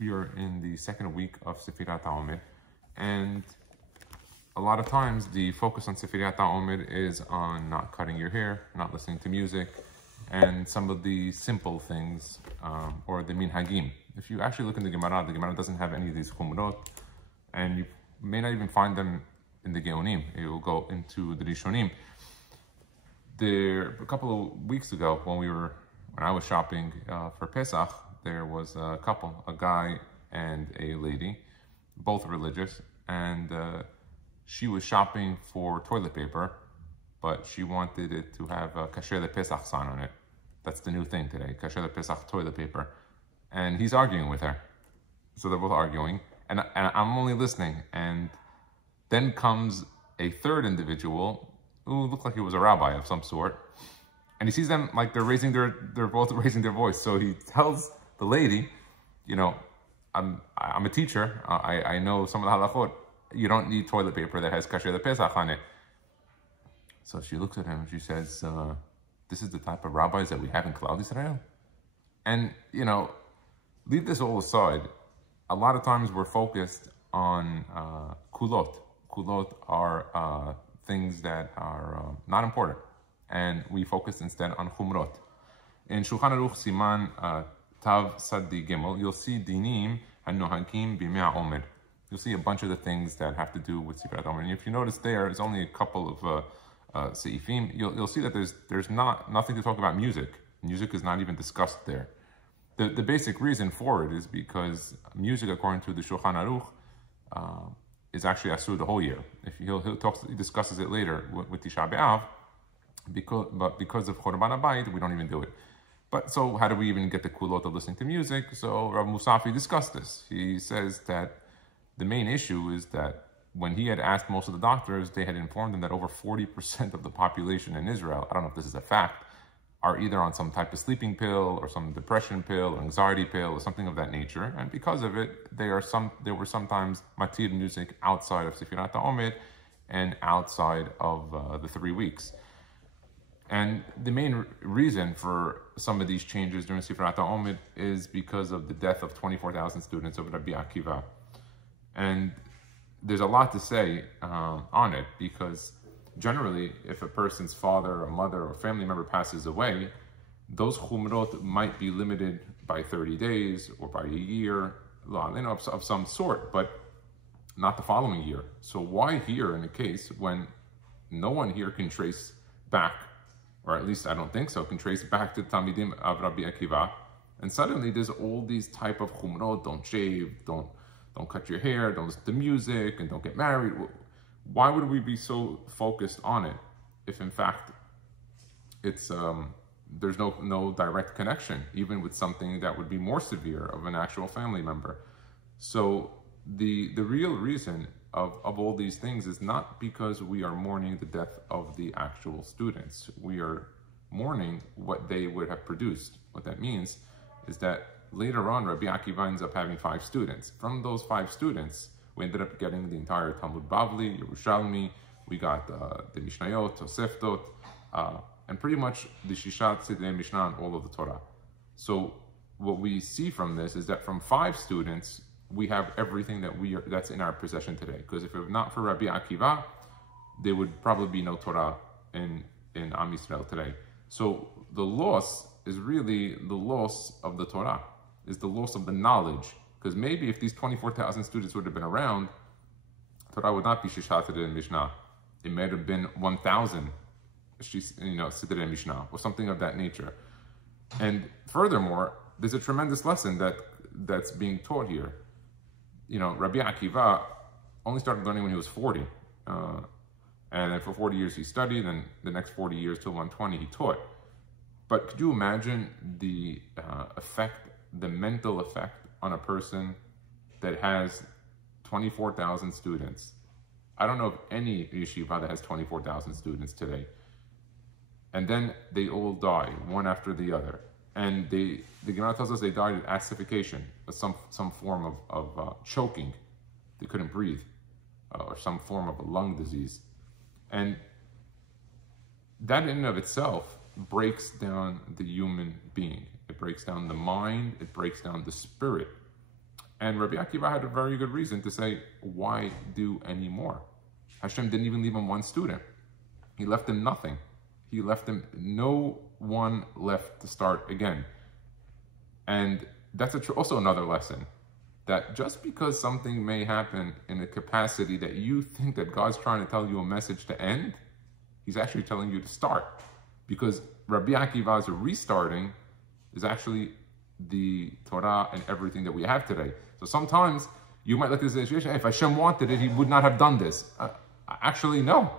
We are in the second week of Sefirat HaOmer, and a lot of times the focus on Sefirat HaOmer is on not cutting your hair, not listening to music, and some of the simple things, or the minhagim. If you actually look in the Gemara doesn't have any of these chumrot, and you may not even find them in the Geonim. It will go into the Rishonim. A couple of weeks ago, when I was shopping for Pesach, there was a couple, a guy and a lady, both religious, and she was shopping for toilet paper, but she wanted it to have a kasher le Pesach sign on it. That's the new thing today, kasher le Pesach toilet paper. And he's arguing with her. So they're both arguing, and I'm only listening. And then comes a third individual who looked like he was a rabbi of some sort. And he sees them like they're both raising their voice. So he tells the lady, I'm a teacher. I know some of the halachot. You don't need toilet paper that has kasher le Pesach on it. So she looks at him and she says, this is the type of rabbis that we have in Klal Yisrael? And, leave this all aside. A lot of times we're focused on kulot. Kulot are things that are not important. And we focus instead on chumrot. In Shulchan Aruch Siman Tav Sadi Gimel, you'll see dinim hanohagim b'mei HaOmer. You'll see a bunch of the things that have to do with Sefirat HaOmer. And if you notice there's only a couple of seifim. You'll see that there's nothing to talk about music. Music is not even discussed there. The basic reason for it is because music, according to the Shulchan Aruch, is actually asur the whole year. He discusses it later with Tisha B'Av, but because of Chorban HaBayit, we don't even do it. But so how do we even get the kulot of listening to music? So Rav Musafi discussed this. He says that the main issue is that when he had asked most of the doctors, they had informed him that over 40% of the population in Israel, I don't know if this is a fact, are either on some type of sleeping pill or some depression pill or anxiety pill or something of that nature. And because of it, there were sometimes matir music outside of Sefirat HaOmer and outside of the 3 weeks. And the main reason for some of these changes during Sefirat HaOmer is because of the death of 24,000 students of Rabbi Akiva. And there's a lot to say on it, because generally, if a person's father or mother or family member passes away, those chumrot might be limited by 30 days or by a year, of some sort, but not the following year. So why here in a case when no one here can trace back, or at least I don't think so, can trace back to Talmidim of Rabbi Akiva, and suddenly there's all these type of chumrot, don't shave, don't cut your hair, don't listen to music, and don't get married. Why would we be so focused on it if in fact it's there's no direct connection, even with something that would be more severe of an actual family member? So the real reason of all these things is not because we are mourning the death of the actual students. We are mourning what they would have produced. What that means is that later on, Rabbi Akiva ends up having 5 students. From those 5 students, we ended up getting the entire Talmud Bavli, Yerushalmi. We got the Mishnayot, Toseftot, and pretty much the Shishat Sidrei Mishnah and all of the Torah. So what we see from this is that from 5 students, we have everything that's in our possession today. Because if it were not for Rabbi Akiva, there would probably be no Torah in Am Yisrael today. So the loss is really the loss of the Torah, is the loss of the knowledge. Because maybe if these 24,000 students would have been around, Torah would not be Shishat Sidrei Mishnah. It might have been 1,000 Sidrei Mishnah or something of that nature. And furthermore, there's a tremendous lesson that's being taught here. Rabbi Akiva only started learning when he was 40. And then for 40 years he studied, and the next 40 years till 120 he taught. But could you imagine the effect, the mental effect on a person that has 24,000 students? I don't know of any yeshiva that has 24,000 students today. And then they all die, one after the other. And the Gemara tells us they died of asphyxiation, some form of choking. They couldn't breathe, or some form of a lung disease. And that in and of itself breaks down the human being. It breaks down the mind, it breaks down the spirit. And Rabbi Akiva had a very good reason to say, why do any more? Hashem didn't even leave him one student. He left him nothing. He left him no one left to start again. And that's also another lesson, that just because something may happen in a capacity that you think that God's trying to tell you a message to end, he's actually telling you to start. Because Rabbi Akiva's restarting is actually the Torah and everything that we have today. So sometimes you might look at the situation, if Hashem wanted it, he would not have done this. Actually, no.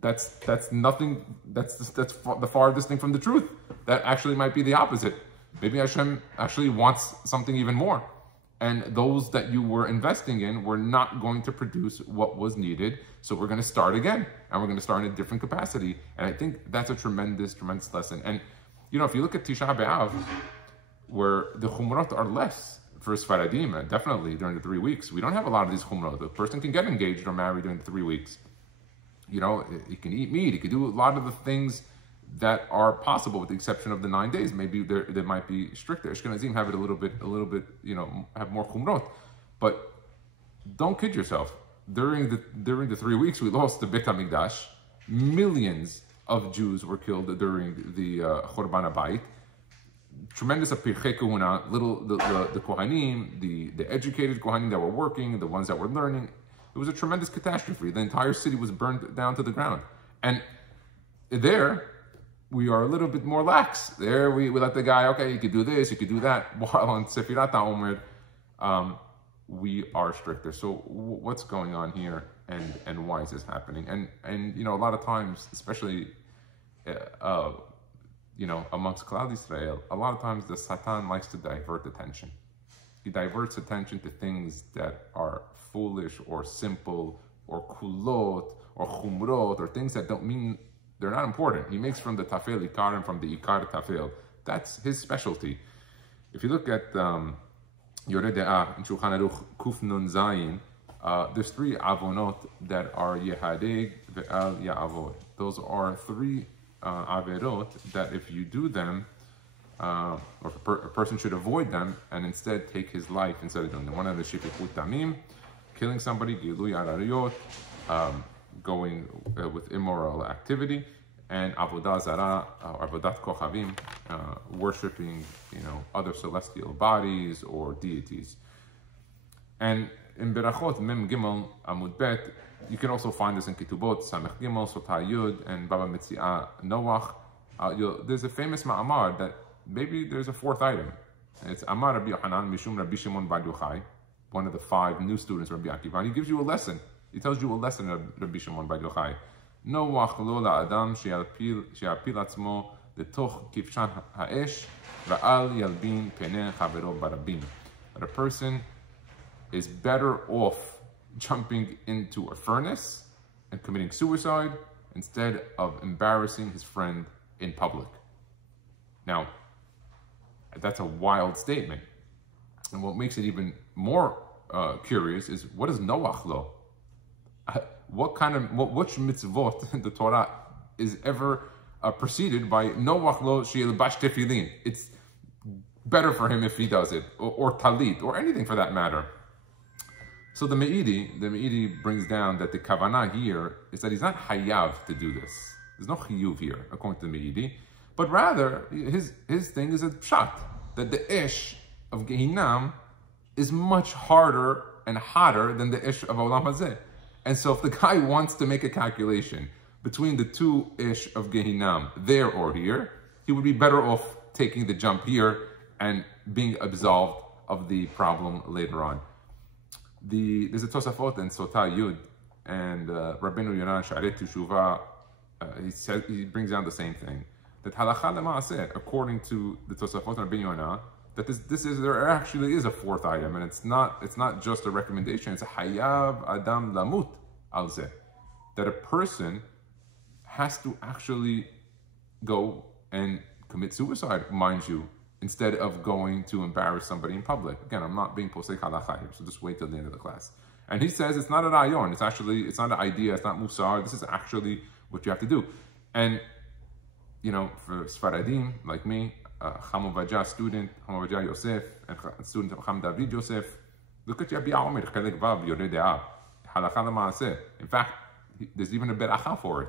That's nothing, that's the farthest thing from the truth. That actually might be the opposite. Maybe Hashem actually wants something even more. And those that you were investing in were not going to produce what was needed. So we're going to start again. And we're going to start in a different capacity. And I think that's a tremendous, tremendous lesson. And, if you look at Tisha B'Av, where the chumrot are less for Sfaradim, definitely during the 3 weeks. We don't have a lot of these chumrot. The person can get engaged or married during the 3 weeks. He can eat meat. He can do a lot of the things that are possible, with the exception of the 9 days. Maybe there might be stricter. Ashkenazim have it a little bit, have more chumrot. But don't kid yourself. During the 3 weeks, we lost the Beit HaMikdash. Millions of Jews were killed during the Churban HaBayit. Tremendous of Pirchei Kehuna, the Kohanim, the educated Kohanim that were working, the ones that were learning. It was a tremendous catastrophe. The entire city was burned down to the ground. And there, we are a little bit more lax. There, we let the guy, okay, you could do this, you could do that. While on Sefirat HaOmer, we are stricter. So what's going on here, and why is this happening? And a lot of times, especially amongst Klal Yisrael, a lot of times the Satan likes to divert attention. He diverts attention to things that are foolish or simple or kulot or chumrot or things that don't mean, they're not important. He makes from the tafel ikar and from the ikar tafel. That's his specialty. If you look at Yoreh De'ah in Shulchan Aruch Kuf Nun Zayin, there's 3 avonot that are yehadeg ve'al ya'avod. Those are 3 averot that if you do them, or a person should avoid them and instead take his life instead of doing them. One of the shifichut damim, killing somebody, gilui arariyot, going with immoral activity, and avodah zarah, avodat kochavim, worshiping, other celestial bodies or deities. And in Berachot Mem Gimel Amud Bet, you can also find this in Ketubot Samech Gimel Sotah Yud and Baba Metziah Noach. There's a famous ma'amar that maybe there's a 4th item. It's Amar Rabbi Yochanan Mishum Rabbi Shimon Bar Yochai, one of the 5 new students of Rabbi Akiva. He gives you a lesson. He tells you a lesson of Rabbi Shimon Bar Yochai. Noach lo la'adam she'arpil atzmo letoch kivshan ha'esh va'al yalbin peneh chavero barabim. That a person is better off jumping into a furnace and committing suicide instead of embarrassing his friend in public. Now, that's a wild statement. And what makes it even more curious is, what is Noach lo? Which mitzvot in the Torah is ever preceded by Noach lo she'ilbash tefillin? It's better for him if he does it, or talit, or anything for that matter. So the Me'idi brings down that the kavanah here is that he's not hayav to do this. There's no chiyuv here, according to the Me'idi, but rather his thing is a pshat, that the ish of Gehinam is much harder and hotter than the ish of Olam Hazeh. And so if the guy wants to make a calculation between the 2 ish of Gehinam, there or here, he would be better off taking the jump here and being absolved of the problem later on. There's a Tosafot in Sotah Yud, and Rabbeinu Yonah Sha'arei Teshuvah, he brings down the same thing. That halacha lema'aseh, according to the Tosafot and Rabbeinu Yonah, that there actually is a 4th item, and it's not just a recommendation. It's a hayav adam lamut al zeh, that a person has to actually go and commit suicide, mind you, instead of going to embarrass somebody in public. Again, I'm not being posek halacha here, so just wait till the end of the class. And he says it's not a rayon, it's not an idea, it's not musar, this is actually what you have to do. And, for Sfaradim, like me, Chamo Vajah student, Chamo Vajah Yosef, and student of Cham David Yosef, Look at HaOmer, Chelek Vav, Yoreh De'ah. Halakha L'Maaseh. In fact, there's even a beracha for it.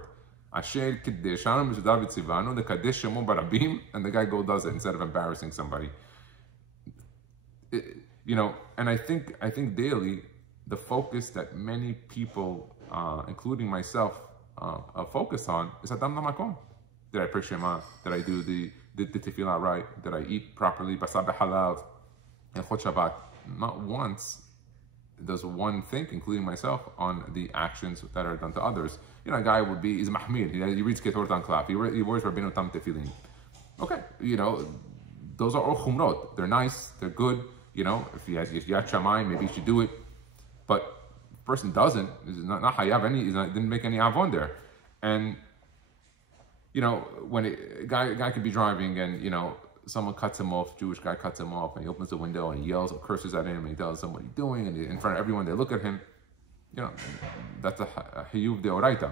Asher Kiddeshanu Mishudav Tzivanu, the Kadesh Shemo Barabim, and the guy does it instead of embarrassing somebody. And I think daily, the focus that many people, including myself, focus on is Adam Lamakom. Did I pray Shema? Did I do the tefillah right? Did I eat properly? Basar b'halav and Chot Shabbat. Not once does one think, including myself, on the actions that are done to others. A guy would be, he's mahmir. He reads Ketorot on Klaf. He wears Rabbeinu Tam tefillin. Okay, those are all chumrot. They're nice. They're good. If he has Yat Shamayim, maybe he should do it. But if the person doesn't, is not hayav any, didn't make any avon there. And when a guy could be driving and someone cuts him off, Jewish guy cuts him off, and he opens the window and he yells or curses at him, and he tells them what he's doing, and in front of everyone they look at him. That's a hiyuv deoraita.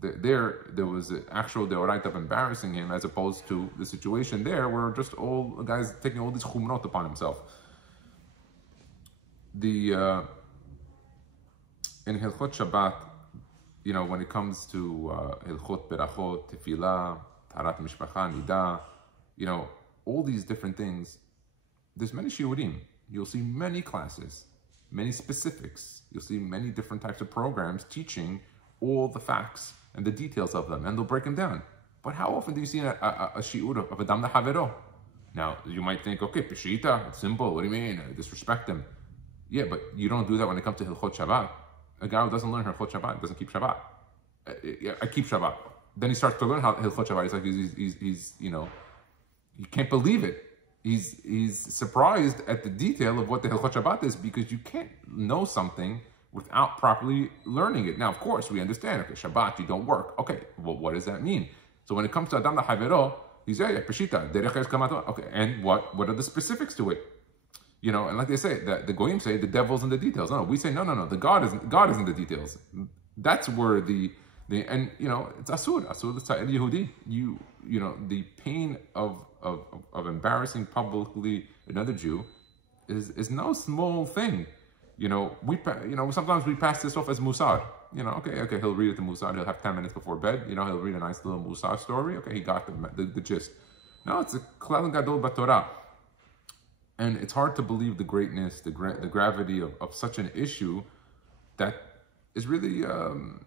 There was an actual deoraita of embarrassing him, as opposed to the situation there where just all guys taking all these chumrot upon himself. In Hilchot Shabbat, when it comes to Hilchot Berachot, Tefillah, Taharat Mishpacha, Nidah, all these different things, there's many shiurim. You'll see many classes, many specifics. You'll see many different types of programs teaching all the facts and the details of them, and they'll break them down. But how often do you see a shiur of Adam L'Havero? Now, you might think, okay, Peshita, it's simple. What do you mean? Disrespect him. Yeah, but you don't do that when it comes to Hilchot Shabbat. A guy who doesn't learn Hilchot Shabbat doesn't keep Shabbat. I keep Shabbat. Then he starts to learn how Hilchot Shabbat. He's like, he's you can't believe it. He's surprised at the detail of what the Hilchot Shabbat is, because you can't know something without properly learning it. Now, of course, we understand, okay, Shabbat, you don't work. Okay, well, what does that mean? So when it comes to Adam L'Havero, he's Peshita, Derech Eretz Kamato. Okay, and what are the specifics to it? And like they say, the Goyim say, the devil's in the details. No, we say, no, the God is in the details. That's where it's Asur L'Tza'el Yehudi. The pain of embarrassing publicly another Jew is no small thing. Sometimes we pass this off as Musar. Okay, he'll read it to Musar. He'll have 10 minutes before bed. He'll read a nice little Musar story. Okay, he got the gist. No, it's a Klal Gadol B'Torah. And it's hard to believe the greatness, the gravity of such an issue that is really,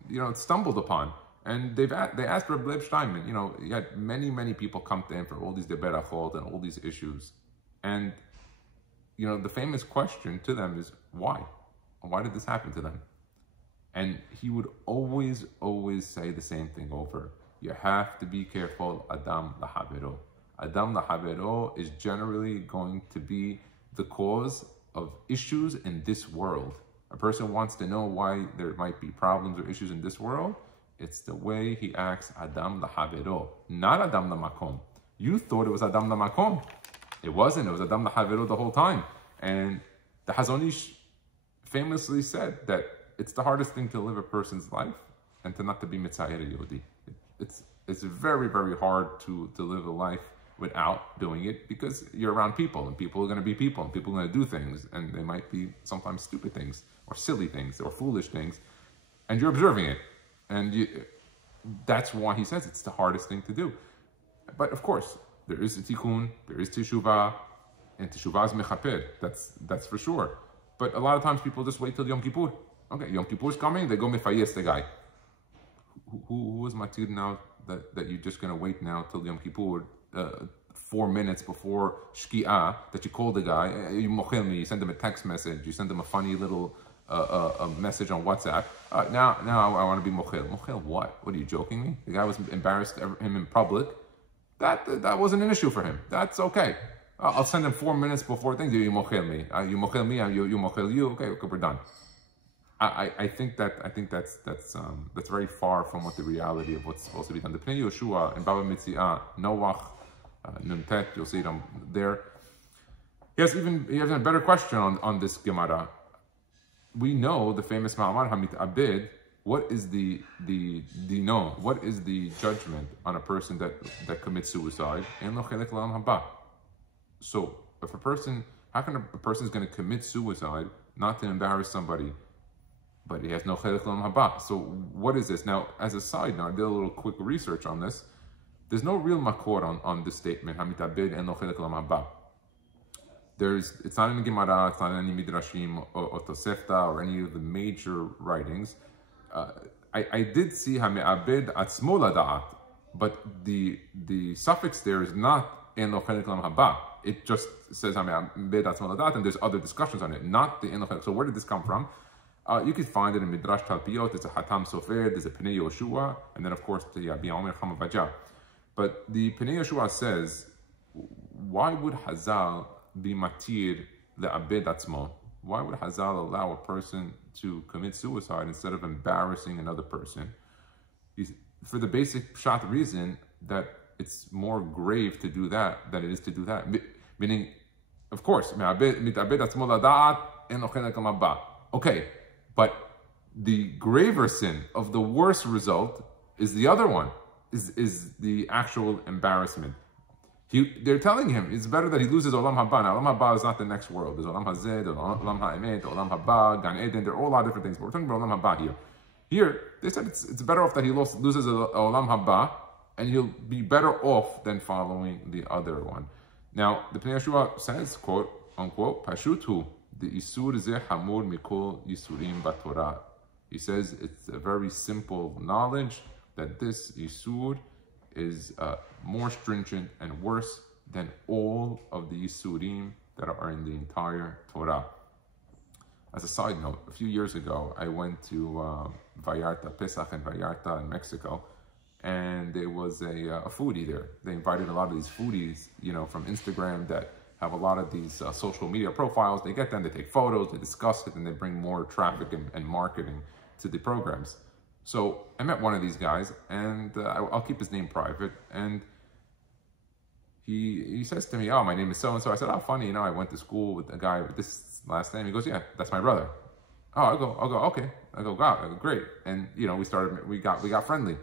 it's stumbled upon. And they asked Rabbi Leib Shteinman, you had many people come to him for all these deberachot and all these issues. And, the famous question to them is, why? Why did this happen to them? And he would always say the same thing over. You have to be careful, Adam L'Havero. Adam L'Havero is generally going to be the cause of issues in this world. A person wants to know why there might be problems or issues in this world. It's the way he acts, Adam L'Havero, not Adam L'Makom. You thought it was Adam L'Makom. It wasn't. It was Adam L'Havero the whole time. And the Hazon Ish famously said that it's the hardest thing to live a person's life and to not to be Mitzayer Yehudi. It's very hard to live a life without doing it, because you're around people, and people are going to be people, and people are going to do things, and they might be sometimes stupid things, or silly things, or foolish things, and you're observing it. And that's why he says it's the hardest thing to do. But of course, there is a tikkun, there is teshuvah, and teshuvah is mechaper, that's for sure. But a lot of times people just wait till Yom Kippur. Okay, Yom Kippur is coming, they go mefayes the guy. Who is matir now that you're just going to wait now till Yom Kippur, 4 minutes before Shki'ah, that you call the guy, you mochel me, you send him a text message, you send him a funny little a message on WhatsApp. Now I want to be mochel. Mochel what? What, are you joking me? The guy was embarrassed him in public. That wasn't an issue for him. That's okay. I'll send him 4 minutes before things. You mochel me. You mochel me. You mochel you. Okay, we're done. I think that's very far from what the reality of what's supposed to be done. The Pnei Yoshua in Baba Mitziah, Noach, Nuntet, you'll see them there. He has a better question on this Gemara. We know the famous Ma'amar Hamit Abed. What is the what is the judgment on a person that commits suicide? So if a person How can a person is going to commit suicide not to embarrass somebody, but he has no chelik l'olam haba? So what is this? Now, as a side note, I did a little quick research on this. There's no real makor on this statement, hamitabed en lo chelik l'olam haba. It's not in the Gemara, it's not in any Midrashim or Tosefta or any of the major writings. I did see hami'abed atzmo lada'at, but the suffix there is not en lo chelik l'olam haba. It just says hami'abed atzmo lada'at, and there's other discussions on it, not the en lo chelik. So where did this come from? You can find it in Midrash Talpiot. It's a Hatam Sofer, there's a Pnei Yoshua, and then of course the HaOmer Chamavaja. But the Pnei Yoshua says, why would Hazal be matir le'abed atzmo? Why would Hazal allow a person to commit suicide instead of embarrassing another person? For the basic shot reason that it's more grave to do that than it is to do that. Meaning, of course, okay, but the graver sin of the worst result is the other one, is the actual embarrassment. They're telling him it's better that he loses Olam Haba. Now, Olam Haba is not the next world. There's Olam Hazeh, there's Olam Ha'emet, Olam Haba, Gan Eden. They're all a lot of different things, but we're talking about Olam Haba here. Here, they said it's better off that he loses Olam Haba, and he'll be better off than following the other one. Now, the Pnei Yeshua says, quote, unquote, Pashutu, the Isur Zeh Hamur Mikol Yisurim Batorah. He says it's a very simple knowledge that this Isur is more stringent and worse than all of the Yisurim that are in the entire Torah. As a side note, a few years ago, I went to Vallarta, Pesach and Vallarta in Mexico, and there was a foodie there. They invited a lot of these foodies, from Instagram that have a lot of these social media profiles. They get them, they take photos, they discuss it, and they bring more traffic and marketing to the programs. So I met one of these guys, and I'll keep his name private, and he says to me, oh, my name is so-and-so. I said, oh, funny, I went to school with a guy with this last name. He goes, yeah, that's my brother. Oh, I'll go, okay. I go, God, great. And, we got friendly.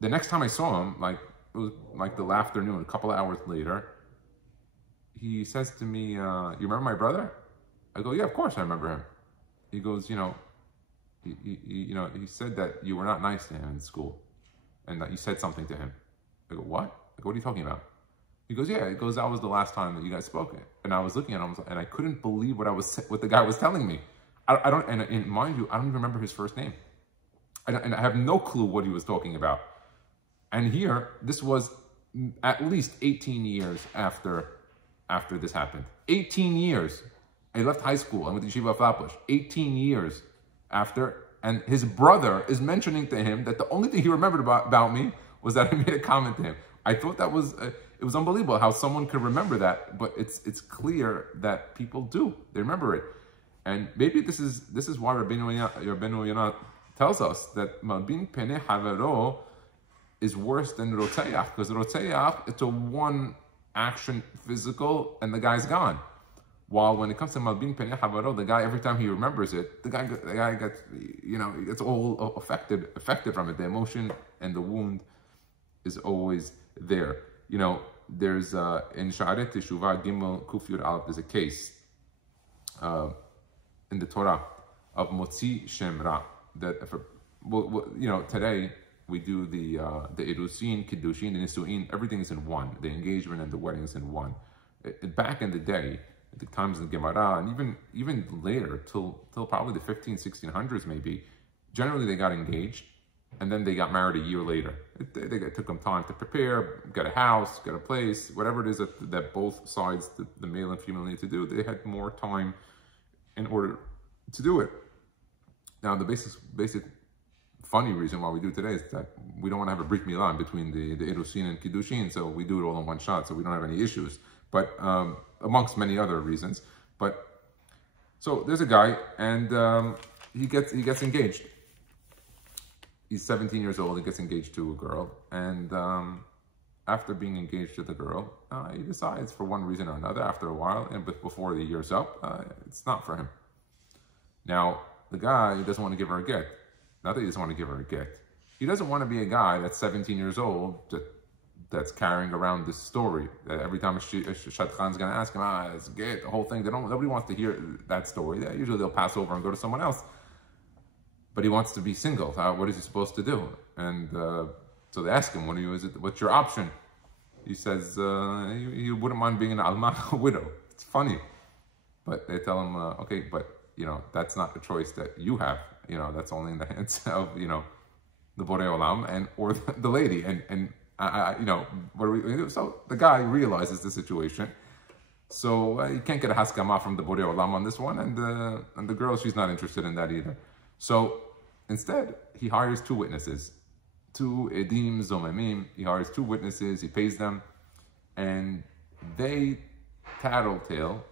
The next time I saw him, it was like the afternoon, a couple of hours later, he says to me, you remember my brother? I go, yeah, of course I remember him. He goes, he said that you were not nice to him in school and that you said something to him. I go, what? I go, what are you talking about? He goes, yeah. He goes, that was the last time that you guys spoke. And I was looking at him and I couldn't believe what the guy was telling me. And mind you, I don't even remember his first name. And I have no clue what he was talking about. And here, this was at least 18 years after this happened. 18 years. I left high school. I went to Yeshiva of Flatbush. 18 years after. And his brother is mentioning to him that the only thing he remembered about me was that I made a comment to him. I thought that was, it was unbelievable how someone could remember that, but it's clear that people do. They remember it. And maybe this is why Rabbeinu Yonah tells us that Malbin Peneh Havero is worse than Rotzeach, because Rotzeach, it's a one action physical and the guy's gone. While when it comes to Malbin Peneh Havero, the guy, every time he remembers it, the guy gets, it's all affected from it. The emotion and the wound is always there. There's in Sha'arei Teshuvah Gimel Kuf Yud Aleph, there's a case in the Torah of Motzi Shem Ra, that today we do the Irusin, Kiddushin, and Nisuin, everything is in one. The engagement and the wedding is in one. Back in the day, at the times of the Gemara, and even later, till probably the 1600s maybe, generally they got engaged, and then they got married a year later. It took them time to prepare, get a house, get a place, whatever it is that both sides, the male and female, need to do. They had more time in order to do it. Now, the basic funny reason why we do it today is that we don't want to have a brit milah in between the Irusin and Kiddushin, so we do it all in one shot, so we don't have any issues. But amongst many other reasons. So there's a guy, and he gets engaged. He's 17 years old. He gets engaged to a girl, and after being engaged to the girl, he decides for one reason or another, after a while, and before the year's up, it's not for him. Now, the guy doesn't want to give her a get. Not that he doesn't want to give her a get. He doesn't want to be a guy that's 17 years old that that's carrying around this story. Every time a shadchan is going to ask him, it's get the whole thing. Nobody wants to hear that story. Usually they'll pass over and go to someone else. But he wants to be single. What is he supposed to do? And so they ask him, what's your option? He says, he wouldn't mind being an almach, a widow. It's funny. But they tell him, okay, but, that's not a choice that you have. That's only in the hands of, the Borei Olam or the lady. And what are we going to do? So the guy realizes the situation. So you can't get a haskama from the Borei Olam on this one. And the girl, she's not interested in that either. So instead, he hires 2 witnesses. 2 edim zomemim. He hires 2 witnesses. He pays them. And they tattletale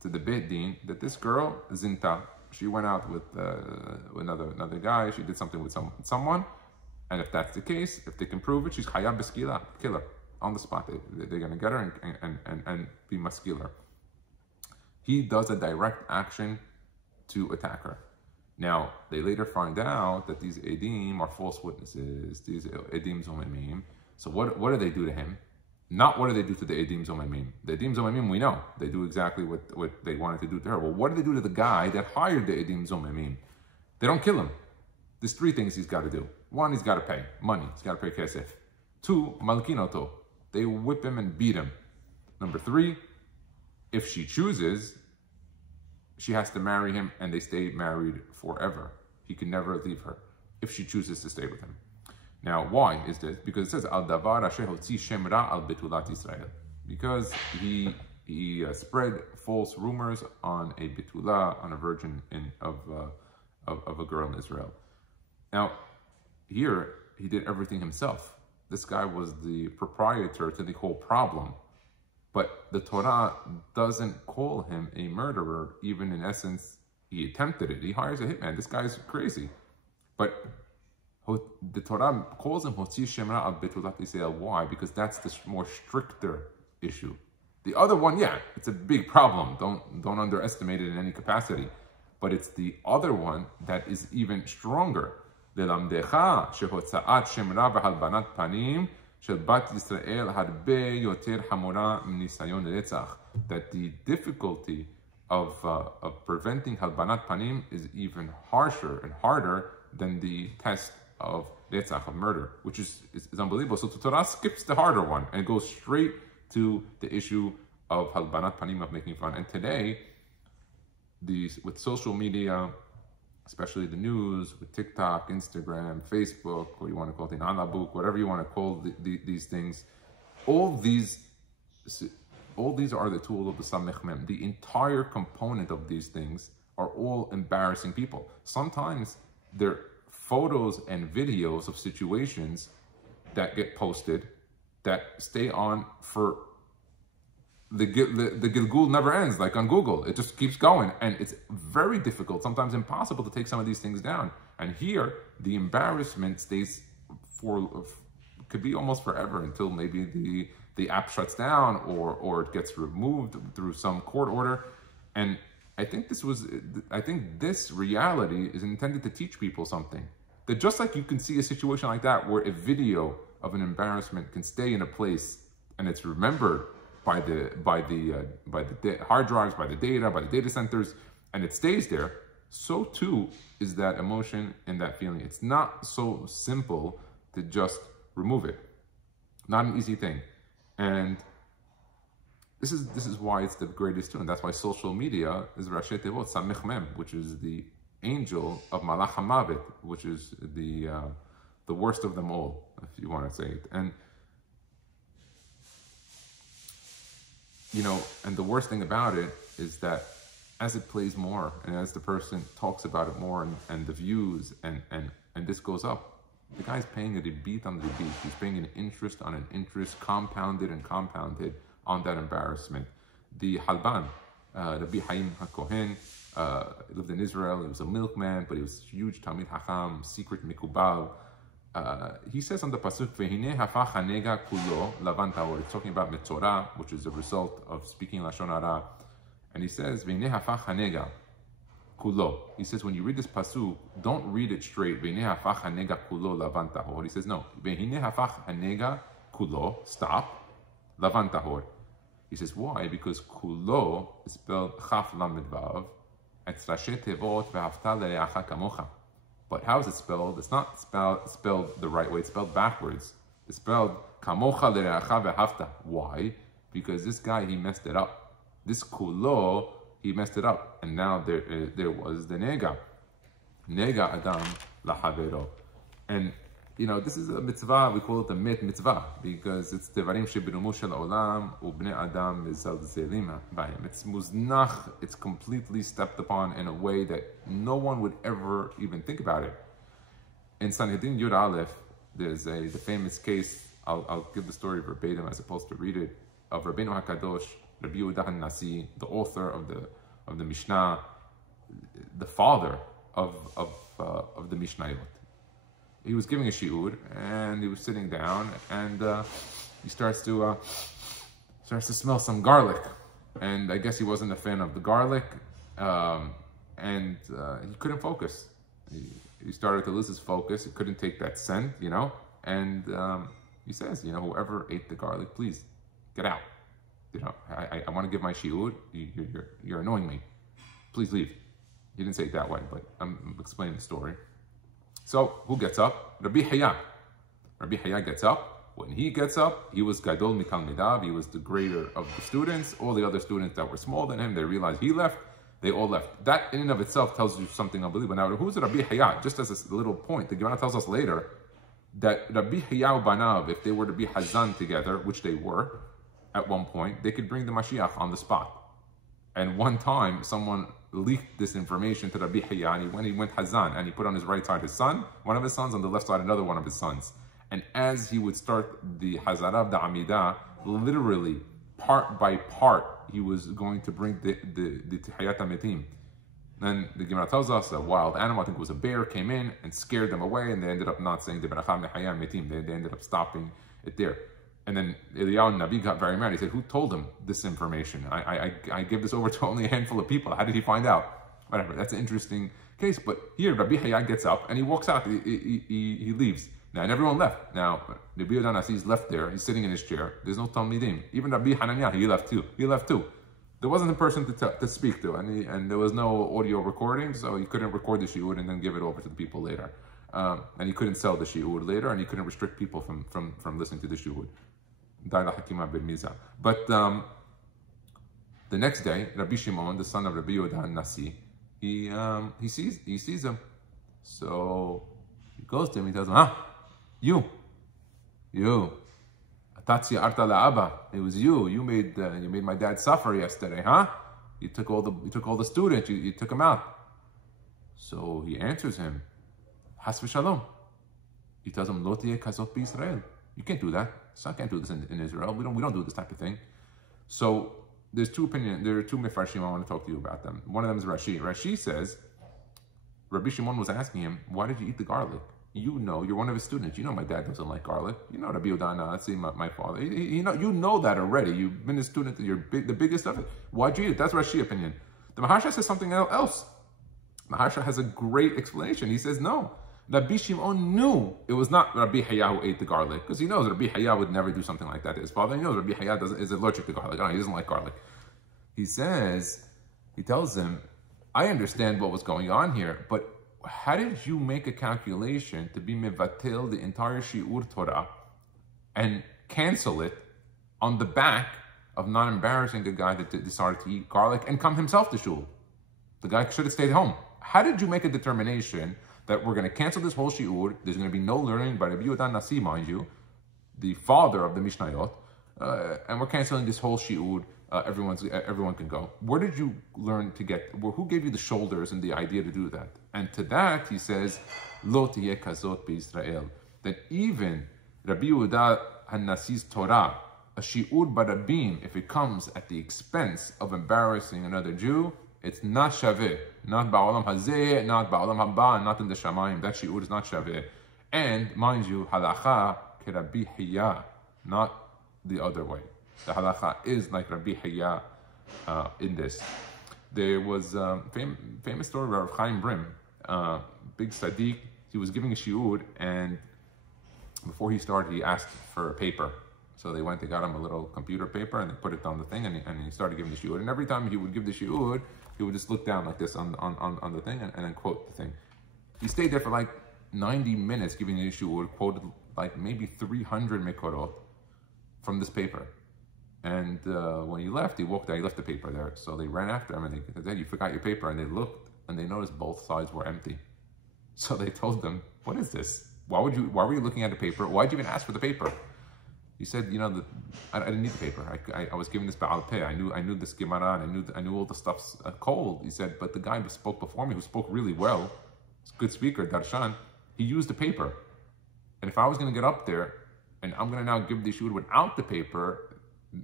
to the Beit Din that this girl, Zinta, she went out with another guy. She did something with someone. And if that's the case, if they can prove it, she's chayab b'skila, killer, on the spot. They're going to get her and be maskiller. He does a direct action to attack her. Now, they later find out that these edim are false witnesses, these edim zomemim. So what do they do to him? Not what do they do to the edim zomemim. The edim zomemim, we know. They do exactly what they wanted to do to her. Well, what do they do to the guy that hired the edim zomemim? They don't kill him. There's 3 things he's got to do. 1, he's got to pay money. He's got to pay kesef. 2, malkinoto. They whip him and beat him. Number 3, if she chooses, she has to marry him and they stay married forever. He can never leave her if she chooses to stay with him. Now, why is this? Because it says, Al davar asher hotzi shem ra al betulat Israel. Because he spread false rumors on a betula, on a virgin of a girl in Israel. Now, here, he did everything himself. This guy was the proprietor to the whole problem. But the Torah doesn't call him a murderer, even in essence, he attempted it. He hires a hitman. This guy's crazy. But the Torah calls him Hotzi Shemra al Betulat Yisrael. Why? Because that's the more stricter issue. The other one, yeah, it's a big problem. Don't underestimate it in any capacity. But it's the other one that is even stronger. ללמדך שהוצאת שם רע והלבנת פנים של בת ישראל הרבה יותר חמורה מניסיון רצח. That the difficulty of preventing halbanat panim is even harsher and harder than the test of retsach, of murder, which is unbelievable. So the Torah skips the harder one and goes straight to the issue of halbanat panim, of making fun. And today, with social media, especially the news, with TikTok, Instagram, Facebook, what you want to call it, Alabuk, whatever you want to call these things, all these are the tool of the Samech Mem. The entire component of these things are all embarrassing people. Sometimes they're photos and videos of situations that get posted that stay on for the Gilgul never ends, like on Google. It just keeps going. And it's very difficult, sometimes impossible, to take some of these things down. And here, the embarrassment stays could be almost forever, until maybe the app shuts down or it gets removed through some court order. And I think this reality is intended to teach people something. That just like you can see a situation like that, where a video of an embarrassment can stay in a place and it's remembered by the hard drives, by the data centers, and it stays there, so too is that emotion and that feeling. It's not so simple to just remove it. Not an easy thing. And this is why it's the greatest tool. And that's why social media is Rashi Tevot Samech Mem, which is the angel of Malach HaMavet, which is the worst of them all, if you want to say it. And and the worst thing about it is that as it plays more, and as the person talks about it more, and the views, and this goes up, the guy's paying a beat on the beat. He's paying an interest on an interest, compounded and compounded on that embarrassment. The Halban, Rabbi Haim HaKohen, lived in Israel. He was a milkman, but he was huge Talmid Hacham, secret Mikubal. He says on the pasuk, "Vehine hafach hanega kulo lavan tahor." It's talking about metzora, which is a result of speaking lashon hara. And he says, "Vehine hafach hanega kulo." He says, when you read this pasuk, don't read it straight. "Vehine hafach hanega kulo lavan tahor." He says, no. "Vehine hafach hanega kulo, stop, lavan tahor. He says, why? Because kulo is spelled chaf lamed vav, and tzrashe tevot ve'havta l'reacha kamocha. But how is it spelled? It's not spelled the right way. It's spelled backwards. It's spelled kamocha l'reacha ve'havta. Why? Because this guy, he messed it up. This kulo, he messed it up. And now there was the nega. Nega adam lahavero. And this is a mitzvah, we call it a mitzvah, because it's devarim shebirumu shel olam, ubnei adam mezalzelim b'ayim. It's muznach, it's completely stepped upon in a way that no one would ever even think about it. In Sanhedrin Yud Aleph, there's the famous case, I'll give the story verbatim as opposed to read it, of Rabbeinu HaKadosh, Rabbi Yehuda HaNasi, the author of the Mishnah, the father of the Mishnayot. He was giving a shiur, and he was sitting down, and he starts to smell some garlic, and I guess he wasn't a fan of the garlic, and he couldn't focus. He started to lose his focus. He couldn't take that scent, and he says, whoever ate the garlic, please get out. I want to give my shiur. You're annoying me. Please leave. He didn't say it that way, but I'm explaining the story. So, who gets up? Rabbi Haya. Rabbi Haya gets up. When he gets up, he was Gadol Mitalmidav. He was the greater of the students. All the other students that were smaller than him, they realized he left. They all left. That in and of itself tells you something unbelievable. Now, who's Rabbi Haya? Just as a little point, the Gemara tells us later that Rabbi Haya Banav, if they were to be Hazan together, which they were at one point, they could bring the Mashiach on the spot. And one time, someone leaked this information to Rabbi Haya, and he went Hazan, and he put on his right side his son, one of his sons, on the left side another one of his sons. And as he would start the Hazarav, the Amidah, literally, part by part, he was going to bring the Tihayat HaMetim. Then the Gemara tells us a wild animal, I think it was a bear, came in and scared them away, and they ended up not saying the Beracham Nehayat Metim. They ended up stopping it there. And then Eliyahu Nabi got very mad. He said, who told him this information? I give this over to only a handful of people. How did he find out? Whatever. That's an interesting case. But here, Rabbi Haya gets up and he walks out. He leaves. Now, and everyone left. Now, Rabbi Yehuda HaNasi is left there. He's sitting in his chair. There's no Talmidim. Even Rabbi Hananiah, he left too. There wasn't a person to speak to. And there was no audio recording, so he couldn't record the shiur and then give it over to the people later. And he couldn't sell the shiur later, and he couldn't restrict people from listening to the shiur. But the next day, Rabbi Shimon, the son of Rabbi Yehuda HaNasi, he sees him. So he goes to him. He tells him, you, Atatzi Arta La'aba. It was you. You made my dad suffer yesterday, huh? You took all the students. You took them out. So he answers him, Has v'shalom. He tells him, Lo tiyeh kazot b'Yisrael. You can't do that. So I can't do this in Israel. We don't do this type of thing. So there's two opinions. There are two mefarshim I want to talk to you about them. One of them is Rashi. Rashi says, Rabbi Shimon was asking him, why did you eat the garlic? You're one of his students. You know my dad doesn't like garlic. You know Rabbi Yehuda HaNasi, my father. You know that already. You've been a student. You're the biggest of it. Why'd you eat it? That's Rashi opinion. The Maharsha says something else. Maharsha has a great explanation. He says, no. Rabbi Shimon knew it was not Rabbi Haya who ate the garlic, because he knows Rabbi Haya would never do something like that to his father. He knows Rabbi Haya is allergic to garlic. He doesn't like garlic. He tells him, I understand what was going on here, but how did you make a calculation to be mevatel the entire Shi'ur Torah and cancel it on the back of not embarrassing a guy that decided to eat garlic and come himself to shul? The guy should have stayed home. How did you make a determination that we're going to cancel this whole shiur? There's going to be no learning by Rabbi Yehuda HaNasi, mind you, the father of the Mishnayot, and we're canceling this whole shiur. Everyone can go. Where did you learn to get? Who gave you the shoulders and the idea to do that? And to that he says, Lo tiyeh kazot b'Yisrael. That even Rabbi Yehuda HaNasi's Torah, a shiur barabim, if it comes at the expense of embarrassing another Jew, it's not shaveh, not ba'olam hazeh, not ba'olam haba, not in the shamayim. That shiur is not shaveh. And mind you, halacha ke Rabbi Haya, not the other way. The halacha is like Rabbi Haya in this. There was a famous story of Chaim Brim, big tzaddik. He was giving a shiur, and before he started, he asked for a paper. So they got him a little computer paper, and they put it on the thing, and he started giving the shiur. And every time he would give the shiur, he would just look down like this on the thing, and then quote the thing. He stayed there for like 90 minutes giving the shiur, quoted like maybe 300 mekorot from this paper. And when he left, he walked out, he left the paper there. So they ran after him, and they said, "You forgot your paper." And they looked, and they noticed both sides were empty. So they told them, "What is this? Why were you looking at the paper? Why'd you even ask for the paper?" He said, I didn't need the paper. I was given this ba'al peh. I knew this Gemara, and I knew all the stuff's cold. He said, but the guy who spoke before me, who spoke really well, he's a good speaker, Darshan, he used the paper. And if I was going to get up there, and I'm going to now give the shiur without the paper,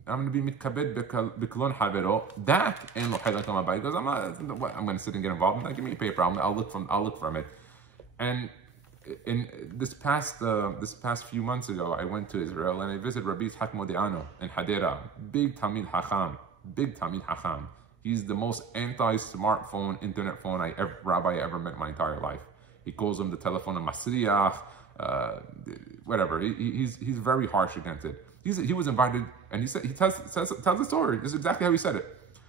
I'm going to be mitkabed b'klon havero. That ain't lo chaydak on my bike. Because I'm going to sit and get involved. Give me a paper. I'll look from it. And in this past few months ago, I went to Israel and I visited Rabbi Yitzhak Modiano in Hadera. Big Talmid Hacham. He's the most anti-smartphone internet phone rabbi I ever met in my entire life. He calls him the telephone of Masriach, whatever. He's very harsh against it. He was invited, and he tells the story. This is exactly how he said it.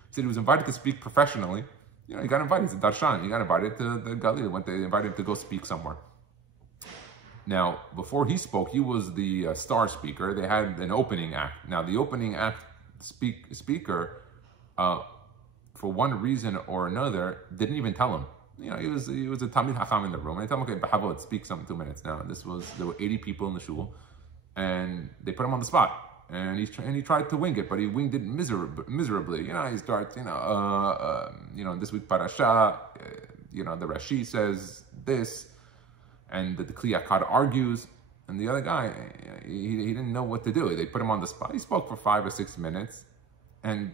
He said he was invited to speak professionally. He got invited to Darshan. He got invited to the Galil. They invited him to go speak somewhere. Now, before he spoke, he was the star speaker. They had an opening act. Now, the opening act speaker, for one reason or another, didn't even tell him. He was a Talmid Hacham in the room. And they told him, okay, Bahavot, speak some 2 minutes. Now, there were 80 people in the shul, and they put him on the spot. And he tried to wing it, but he winged it miserably. He starts, this week parasha, the Rashi says this, and the Kli Yakar argues, and the other guy, he didn't know what to do. They put him on the spot. He spoke for 5 or 6 minutes, and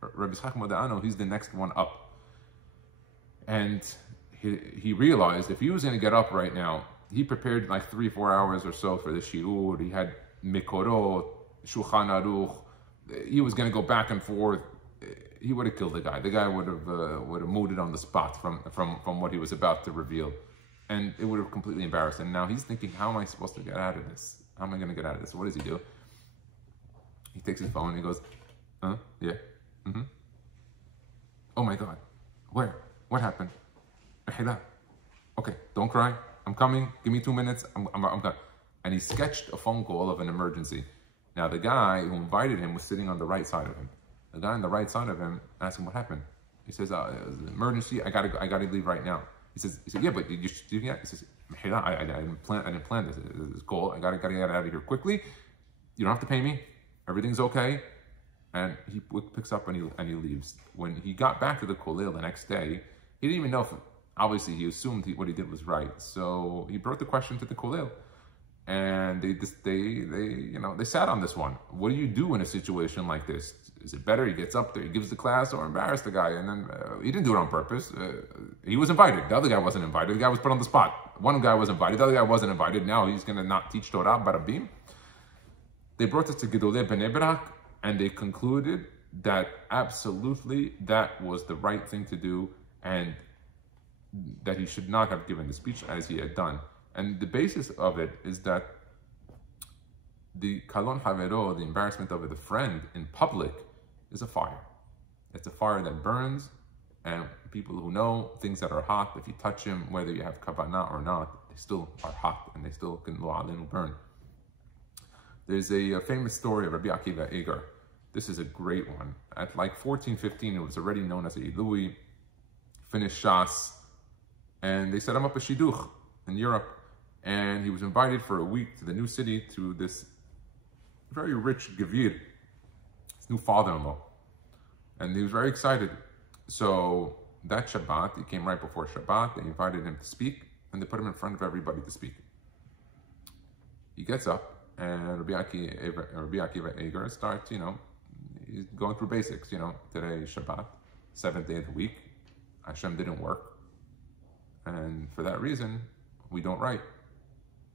Rabbi Yitzchak Modano, he's the next one up. And he realized if he was going to get up right now, he prepared like 3-4 hours or so for the shiur. He had Mekorot, Shulchan Aruch. He was going to go back and forth. He would have killed the guy. The guy would have mooted on the spot from what he was about to reveal. And it would have completely embarrassed him. Now he's thinking, how am I supposed to get out of this? How am I going to get out of this? What does he do? He takes his phone and he goes, yeah, oh my God, where? What happened? Okay, don't cry. I'm coming. Give me 2 minutes. I'm coming. And he sketched a phone call of an emergency. Now the guy who invited him was sitting on the right side of him. The guy on the right side of him asked him what happened. He says, it was an emergency. I gotta leave right now. He said, yeah, but you should do that. He says, I didn't plan this call. I gotta get out of here quickly. You don't have to pay me. Everything's okay. And he picks up and he leaves. When he got back to the kollel the next day, he didn't even know if, obviously he assumed what he did was right. So he brought the question to the kollel. And they sat on this one. What do you do in a situation like this? Is it better he gets up there, he gives the class, or embarrass the guy? And then he didn't do it on purpose. He was invited. The other guy wasn't invited. The guy was put on the spot. One guy was invited. The other guy wasn't invited. Now he's going to not teach Torah, barabim. They brought this to Gedolei Bnei Brak, and they concluded that absolutely that was the right thing to do, and that he should not have given the speech as he had done. And the basis of it is that the kalon havero, the embarrassment of the friend in public, is a fire. It's a fire that burns, and people who know things that are hot, if you touch them, whether you have kavanah or not, they still are hot, and they still can burn. There's a famous story of Rabbi Akiva Eger. This is a great one. At like 14, 15, it was already known as a Ilui, finished Shas, and they set him up a Shidduch in Europe. And he was invited for a week to the new city to this very rich Gevir, his new father-in-law. And he was very excited. So that Shabbat, he came right before Shabbat, they invited him to speak, and they put him in front of everybody to speak. He gets up, and Rabbi Akiva Eger starts, he's going through basics, today is Shabbat, 7th day of the week. Hashem didn't work. And for that reason, we don't write.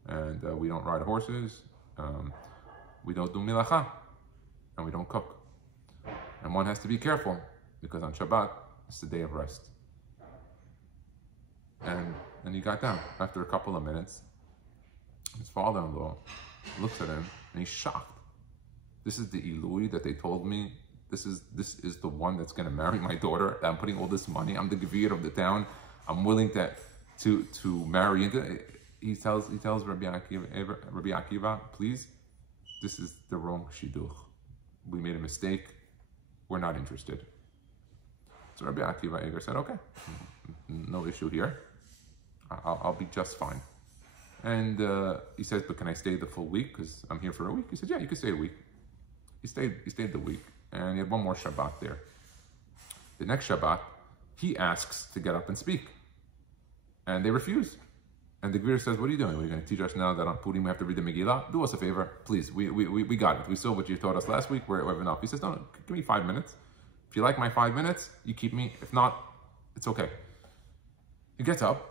And we don't ride horses, we don't do milacha, and we don't cook. And one has to be careful, because on Shabbat, it's the day of rest. And he got down. After a couple of minutes, his father-in-law looks at him, and he's shocked. This is the Ilui that they told me. This is the one that's going to marry my daughter. I'm putting all this money. I'm the Gevir of the town. I'm willing to marry into it. He tells Rabbi Akiva, please, this is the wrong shidduch. We made a mistake. We're not interested. So Rabbi Akiva Eger said, okay, no issue here. I'll be just fine. And he says, but can I stay the full week? Because I'm here for a week. He said, yeah, you can stay a week. He stayed the week. And he had one more Shabbat there. The next Shabbat, he asks to get up and speak. And they refuse. And the Gvir says, what are you doing? Are you going to teach us now that on Purim we have to read the Megillah? Do us a favor, please. We got it. We saw what you taught us last week. We're enough. He says, no, give me 5 minutes. If you like my 5 minutes, you keep me. If not, it's okay. He gets up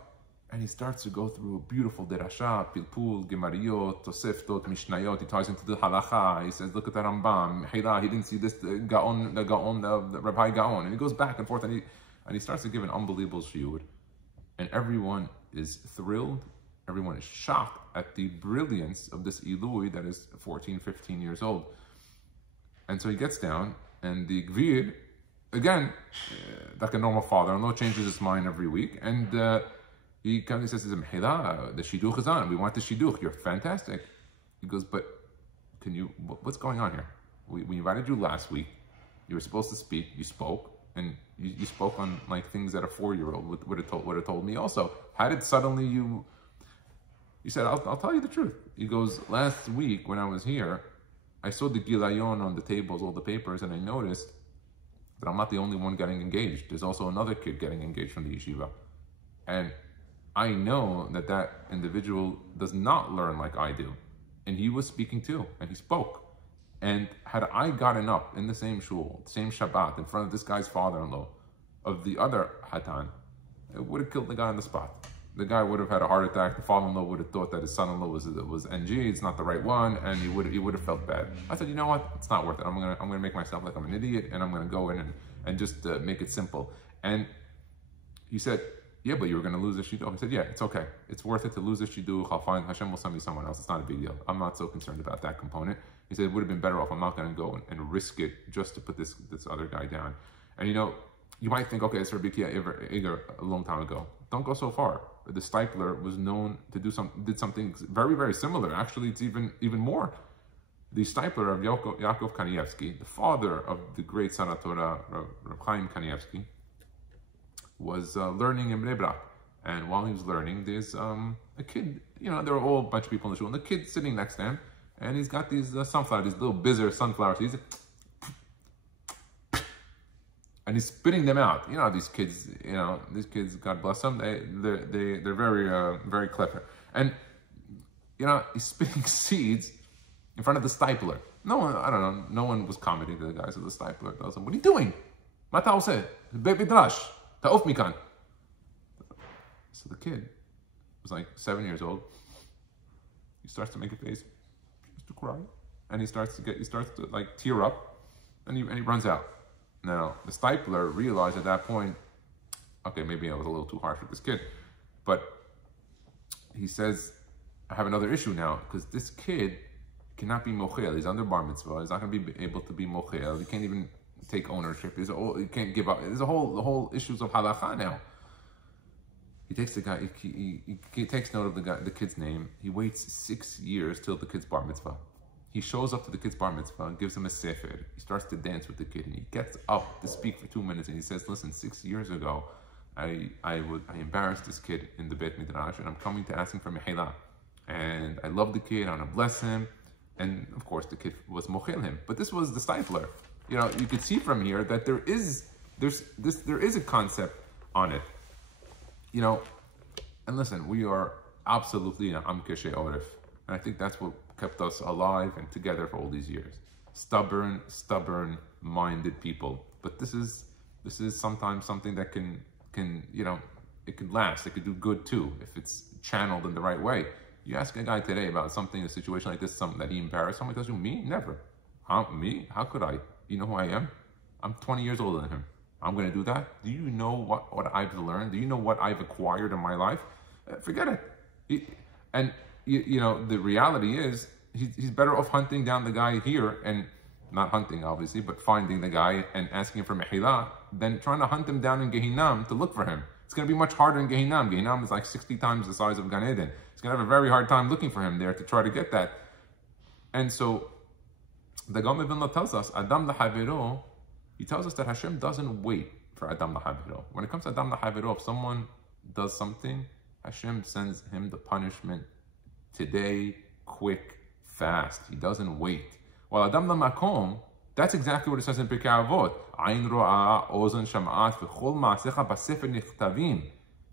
and he starts to go through a beautiful derasha, pilpul, gemariot, toseftot, mishnayot. He ties into the halacha. He says, look at that Rambam. He didn't see this, the Rabbi Gaon. And he goes back and forth and he starts to give an unbelievable shiur. And everyone is thrilled. Everyone is shocked at the brilliance of this Ilui that is 14, 15 years old. And so he gets down, and the Gvir, again, like a normal father-in-law, changes his mind every week. And he comes and says to him, the shidduch is on. We want the shidduch. You're fantastic. He goes, but what's going on here? We invited you last week. You were supposed to speak. You spoke. And you spoke on like things that a 4-year-old would have told me also. How did suddenly you... He said, I'll tell you the truth. He goes, last week when I was here, I saw the gilayon on the tables, all the papers, and I noticed that I'm not the only one getting engaged. There's also another kid getting engaged from the yeshiva. And I know that individual does not learn like I do. And he was speaking too, and he spoke. And had I gotten up in the same shul, same Shabbat, in front of this guy's father-in-law, of the other Hatan, it would have killed the guy on the spot. The guy would have had a heart attack. The father-in-law would have thought that his son-in-law was NG, it's not the right one, and he would have felt bad. I said, you know what? It's not worth it. I'm gonna make myself like I'm an idiot, and I'm gonna go in and just make it simple. And he said, yeah, but you were going to lose the shidduch. He said, yeah, it's okay. It's worth it to lose the shidduch. I'll find, Hashem will send me someone else. It's not a big deal. I'm not so concerned about that component. He said, it would have been better off. I'm not going to go and risk it just to put this other guy down. And you might think, okay, it's Rabbi Eger a long time ago. Don't go so far. The Steipler was known to did something very, very similar. Actually, it's even more. The Steipler of Yaakov Kanievsky, the father of the great Sarat Torah, Reb Chaim Kanievsky, was learning in Bnei Brak. And while he was learning, there's a kid, there were all a bunch of people in the shul, and the kid sitting next to him, and he's got these sunflowers, these little bizarre sunflower seeds, and he's spitting them out. These kids, God bless them, they're very, very clever. And, he's spitting seeds in front of the Steipler. No one was commenting to the guys of the Steipler. Tells him, what are you doing? Mata ose, bedrash. Ta'of mikan. So the kid was like 7 years old. He starts to make a face, he starts to cry, and he starts to like tear up, and he runs out. Now the Steipler realized at that point, okay, maybe I was a little too harsh with this kid, but he says, I have another issue now, because this kid cannot be mochel. He's under bar mitzvah. He's not going to be able to be mochel. He can't even take ownership. He can't give up. There's the whole issues of halacha now. He takes the guy. He takes note of the kid's name. He waits 6 years till the kid's bar mitzvah. He shows up to the kid's bar mitzvah and gives him a sefer. He starts to dance with the kid, and he gets up to speak for 2 minutes, and he says, "Listen, 6 years ago, I embarrassed this kid in the Beit Midrash, and I'm coming to ask him for mehila. And I love the kid. I want to bless him." And of course, the kid was mochel him. But this was the Steipler. You could see from here that there is a concept on it. And listen, we are absolutely an Am Keshe Orif. And I think that's what kept us alive and together for all these years. Stubborn-minded people. But this is sometimes something that can it could last. It could do good too if it's channeled in the right way. You ask a guy today about a situation like this, something that he embarrassed, somebody tells you, me? Never. Me? How could I? You know who I am? I'm 20 years older than him. I'm going to do that? Do you know what I've learned? Do you know what I've acquired in my life? Forget it. The reality is, he's better off hunting down the guy here and not hunting obviously, but finding the guy and asking him for mehila, than trying to hunt him down in Gehinam to look for him. It's going to be much harder in Gehinam. Gehinam is like 60 times the size of Gan Eden. He's going to have a very hard time looking for him there to try to get that. And so the Gaon of Vilna tells us, Adam lahaviro, he tells us that Hashem doesn't wait for Adam lahaviro. When it comes to Adam lahaviro, if someone does something, Hashem sends him the punishment today, quick, fast. He doesn't wait. While Adam lamakom, that's exactly what it says in Pirkei Avot. Ayin ro'ah, ozon sham'at, v'chol ma'asecha b'sefer nichtavim.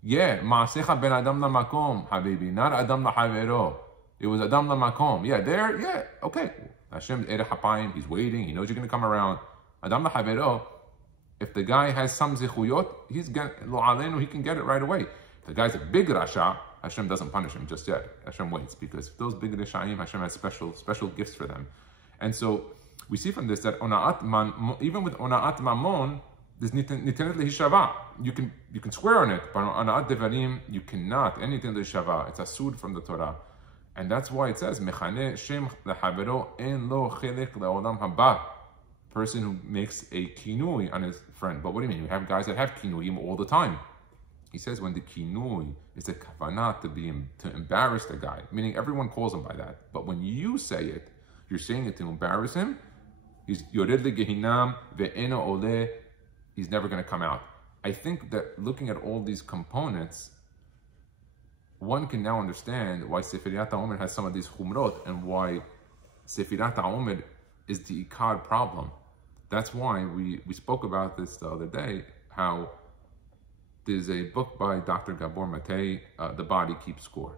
Yeah, ma'asecha ben Adam lamakom, habibi, not Adam lahaviro. It was Adam lamakom. Yeah, there, yeah, okay. Hashem ere hapayim, he's waiting, he knows you're going to come around. Adam lahaviro, if the guy has some zichuyot, he's lo alenu, he can get it right away. If the guy's a big rasha, Hashem doesn't punish him just yet. Hashem waits, because those big rashaim, Hashem has special gifts for them. And so we see from this that even with ona'at mamon, there's nitenet lehishava. You can swear on it, but on ona'at devarim you cannot. Anything lehishava, it's asud from the Torah, and that's why it says mechaneh shem lehavero en lo chelek leolam haba. Person who makes a kinui on his friend. But what do you mean? You have guys that have kinuim all the time. He says when the kinui is a kavanah to embarrass the guy, meaning everyone calls him by that. But when you say it, you're saying it to embarrass him. He's yored legehinam ve'eno ole. He's never going to come out. I think that looking at all these components, one can now understand why Sefirat HaOmer has some of these chumrot and why Sefirat HaOmer is the ikar problem. That's why we spoke about this the other day, how there's a book by Dr. Gabor Mate, The Body Keeps Score,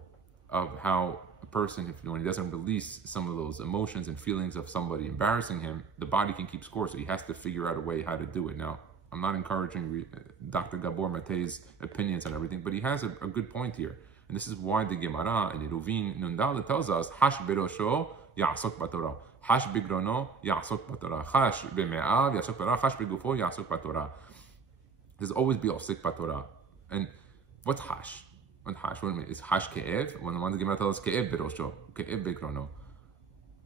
of how a person, when he doesn't release some of those emotions and feelings of somebody embarrassing him, the body can keep score, so he has to figure out a way how to do it. Now, I'm not encouraging Dr. Gabor Mate's opinions and everything, but he has a good point here. And this is why the Gemara in Eruvin Nundal tells us, Hash berosho ya'asok b'Torah. Hash bigrono ya'asok b'Torah. Hash b'me'av ya'asok b'Torah. Hash b'gufo ya'asok b'Torah. There's always be osik b'Torah. And what's hash? What hash? What do you mean? Is hash ke'ev? When the Gemara tells us ke'ev berosho, ke'ev bigrono.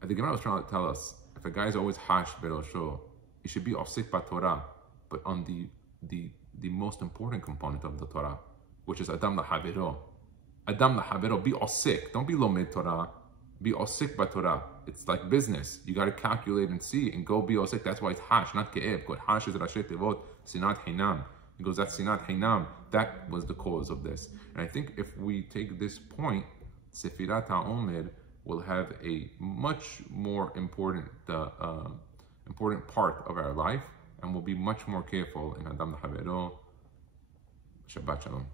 The Gemara was trying to tell us, if a guy is always hash berosho, he should be osik b'Torah, but on the most important component of the Torah, which is Adam lahaviro. Adam lahaviro, be osik. Don't be lomed Torah. Be osik b'Torah. It's like business. You got to calculate and see and go be osik. That's why it's hash, not ke'ev. Because hash is rashi tevot, sinat hinam. He goes, that's sinat hinam. That was the cause of this. And I think if we take this point, Sefirat HaOmer will have a much more important part of our life, and we'll be much more careful in Adam lahaviro. Shabbat shalom.